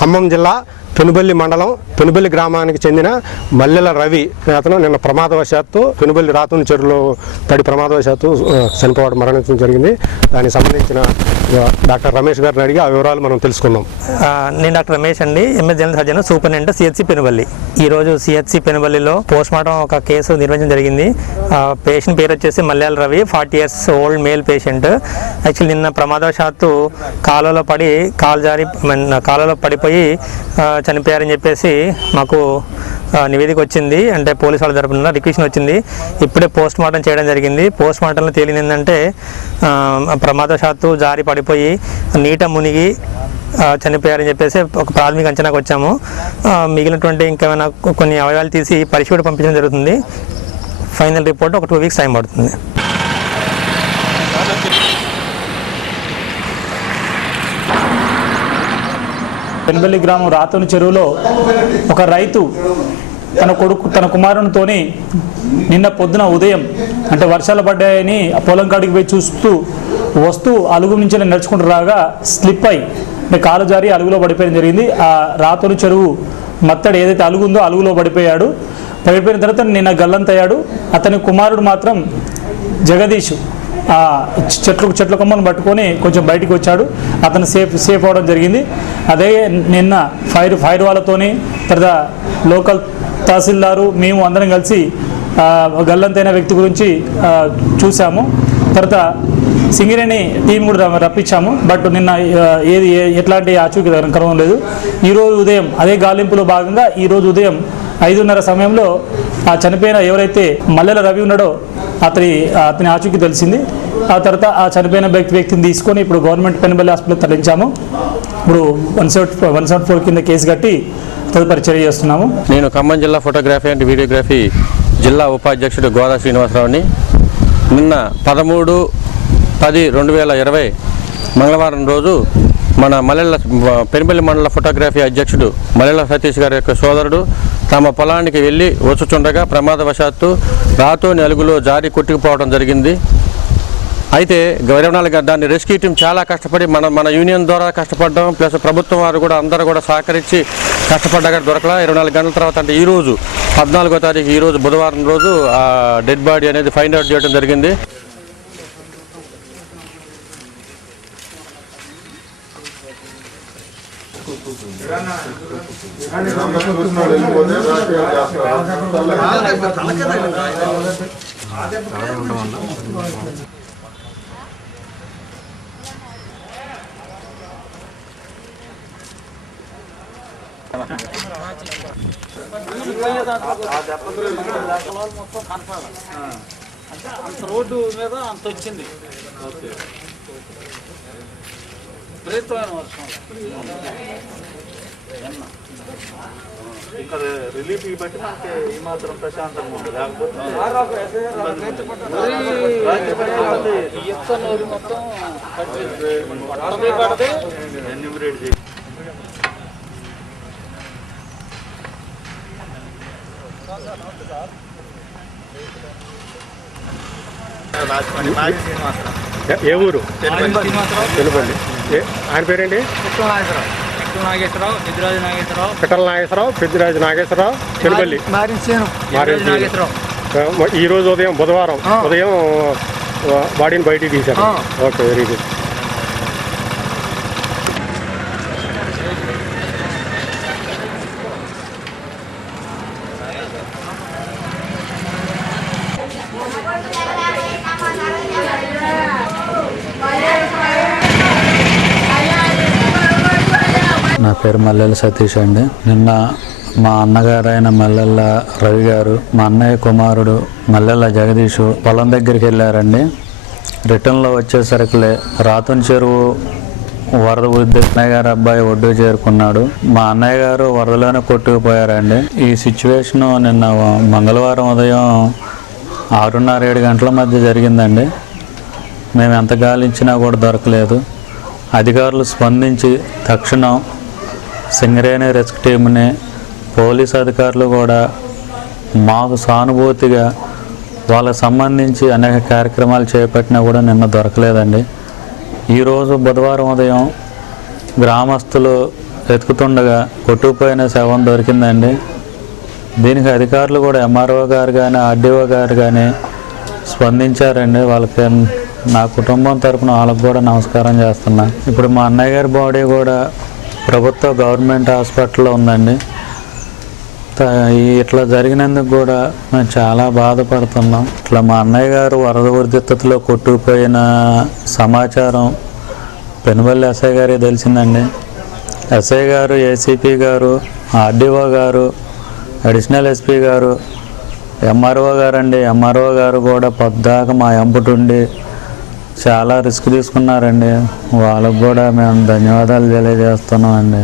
ఖమ్మం జిల్లా పెనుబల్లి మండలం పెనుబల్లి గ్రామానికి చెందిన మల్లెల రవి అతను నిన్న ప్రమాదవశాత్తు పెనుబల్లి రాతుని చెరువులో పడి ప్రమాదవశాత్తు చనిపోవడం మరణించడం జరిగింది. దానికి సంబంధించిన డాక్టర్ రమేష్ గారిని అడిగి ఆ వివరాలు మనం తెలుసుకుందాం. నేను డాక్టర్ రమేష్ అండి, MS general surgeon, superintendent CHC Penuballi. ఈరోజు సిహెచ్సి పెనుబల్లిలో పోస్ట్ మార్టం ఒక కేసు నిర్వహించడం జరిగింది. పేషెంట్ పేరు వచ్చేసి Mallela Ravi, 40 years old male patient. Actually నిన్న ప్రమాదవశాత్తు కాలువలో పడి కాలువలో పడిపోయి చనిపోయారని చెప్పేసి మాకు నివేదిక వచ్చింది. అంటే పోలీసు వాళ్ళ తరపున రిక్వెషన్ వచ్చింది. ఇప్పుడే పోస్ట్ మార్టం చేయడం జరిగింది. పోస్ట్ మార్టంలో తేలింది ఏంటంటే ప్రమాదవశాత్తు జారి పడిపోయి నీట మునిగి చనిపోయారని చెప్పేసి ఒక ప్రాథమిక అంచనాకు వచ్చాము. మిగిలినటువంటి ఇంకేమైనా కొన్ని అవయవాలు తీసి పరీక్ష పంపించడం జరుగుతుంది. ఫైనల్ రిపోర్ట్ ఒక 2 weeks టైం పడుతుంది. పెనుబల్లి గ్రామం రాతుని చెరువులో ఒక రైతు తన కుమారునితోని నిన్న పొద్దున ఉదయం అంటే వర్షాలు పడ్డాయని పొలం కాడికి పోయి వస్తూ అలుగు నుంచి నడుచుకుంటూ రాగా స్లిప్ అయి అంటే కాలు జారి అలుగులో పడిపోయడం జరిగింది. ఆ రాతుని చెరువు మత్తడి ఏదైతే అలుగుందో అలుగులో పడిపోయిన తర్వాత నిన్న గల్లంతయ్యాడు. అతని కుమారుడు మాత్రం జగదీష్ చెట్ల కొమ్మను పట్టుకొని కొంచెం బయటికి వచ్చాడు. అతను సేఫ్ అవడం జరిగింది. అదే నిన్న ఫైర్ వాళ్ళతోని తర్వాత లోకల్ తహసీల్దారు మేము అందరం కలిసి గల్లంతైన వ్యక్తి గురించి చూసాము. తర్వాత సింగరేణి టీం కూడా రప్పించాము. బట్ నిన్న ఎట్లాంటి ఆచూకీ కలవడం లేదు. ఈరోజు ఉదయం అదే గాలింపులో భాగంగా ఈరోజు ఉదయం 5:30 సమయంలో ఆ చనిపోయిన ఎవరైతే మల్లెల రవి ఉన్నాడో అతని ఆచూకీ తెలిసింది. ఆ తర్వాత ఆ చనిపోయిన వ్యక్తిని తీసుకొని ఇప్పుడు గవర్నమెంట్ పెనుబల్లి హాస్పిటల్ తరలించాము. ఇప్పుడు 174 కింద కేసు కట్టి తదుపరి చర్య చేస్తున్నాము. నేను ఖమ్మం జిల్లా ఫోటోగ్రఫీ అండ్ వీడియోగ్రఫీ జిల్లా ఉపాధ్యక్షుడు గోదా శ్రీనివాసరావుని. నిన్న 13/10/2020 మంగళవారం రోజు మన పెనుబల్లి మండల ఫోటోగ్రఫీ అధ్యక్షుడు మల్లెల సతీష్ గారి యొక్క సోదరుడు తమ పొలానికి వెళ్ళి వచ్చుచుండగా ప్రమాదవశాత్తు రాతోని అలుగులో జారి కొట్టుకుపోవడం జరిగింది. అయితే 24 దాన్ని రెస్క్యూ టీం చాలా కష్టపడి మన యూనియన్ ద్వారా కష్టపడ్డాం, ప్లస్ ప్రభుత్వం వారు కూడా అందరూ కూడా సహకరించి కష్టపడ్డా దొరకలా. 24 గంటల తర్వాత అంటే ఈరోజు 14వ తారీఖు ఈరోజు బుధవారం రోజు ఆ డెడ్ బాడీ అనేది ఫైండ్ అవుట్ చేయడం జరిగింది. అంత రోడ్డు మీద అంత వచ్చింది. విపరీతమైన వర్షం. ఇక్కడ రిలీఫ్ బట్టి మనకి ఈ మాత్రం ప్రశాంతంగా ఉంది. లేకపోతే మొత్తం ఎన్యూమరేట్ చేసి ఏ ఊరు? తెలుపండి. ఆయన పేరేంటి? పిట్టల నాగేశ్వరరావు, పెద్దిరాజు నాగేశ్వరరావు, తెలుపల్లి. ఈరోజు ఉదయం బుధవారం ఉదయం బాడీని బయటికి తీశారు. Okay, very good. నా పేరు మల్లెల సతీష్ అండి. నిన్న మా అన్నగారు అయిన మల్లెల రవి గారు, మా అన్నయ్య కుమారుడు మల్లెల జగదీష్ పొలం దగ్గరికి వెళ్ళారండి. రిటర్న్లో వచ్చేసరికిలే రాతుని చెరువు వరద ఉద్ది అన్నయ్య గారు అబ్బాయి ఒడ్డు చేరుకున్నాడు. మా అన్నయ్య గారు వరదలోనే కొట్టుకుపోయారండి. ఈ సిచ్యువేషన్ నిన్న మంగళవారం ఉదయం 6:30-7 గంటల మధ్య జరిగిందండి. మేము ఎంత గాలించినా కూడా దొరకలేదు. అధికారులు స్పందించి తక్షణం సింగరేణి రెస్క్యూ టీంని, పోలీస్ అధికారులు కూడా మాకు సానుభూతిగా వాళ్ళకు సంబంధించి అనేక కార్యక్రమాలు చేపట్టినా కూడా నిన్న దొరకలేదండి. ఈరోజు బుధవారం ఉదయం గ్రామస్తులు వెతుకుతుండగా కొట్టుకుపోయిన శవం దొరికిందండి. దీనికి అధికారులు కూడా ఎంఆర్ఓ గారు కానీ ఆర్డీఓ గారు కానీ స్పందించారండి. వాళ్ళకి నా కుటుంబం తరపున వాళ్ళకి కూడా నమస్కారం చేస్తున్నా. ఇప్పుడు మా అన్నయ్య గారి బాడీ కూడా ప్రభుత్వ గవర్నమెంట్ హాస్పిటల్లో ఉందండి. ఇట్లా జరిగినందుకు కూడా మేము చాలా బాధపడుతున్నాం. ఇట్లా మా అన్నయ్య గారు వరద ఉధృతిలో కొట్టుకుపోయిన సమాచారం పెనుబల్లి ఎస్ఐ గారికి తెలిసిందండి. ఎస్ఐ గారు, ఏసీపీ గారు, ఆర్డీఓ గారు, అడిషనల్ ఎస్పీ గారు, ఎంఆర్ఓ గారు అండి. ఎంఆర్ఓ గారు కూడా పొద్దాక మా ఎంపుటుండి చాలా రిస్క్ తీసుకున్నారండి. వాళ్ళకు కూడా మేము ధన్యవాదాలు తెలియజేస్తున్నాం అండి.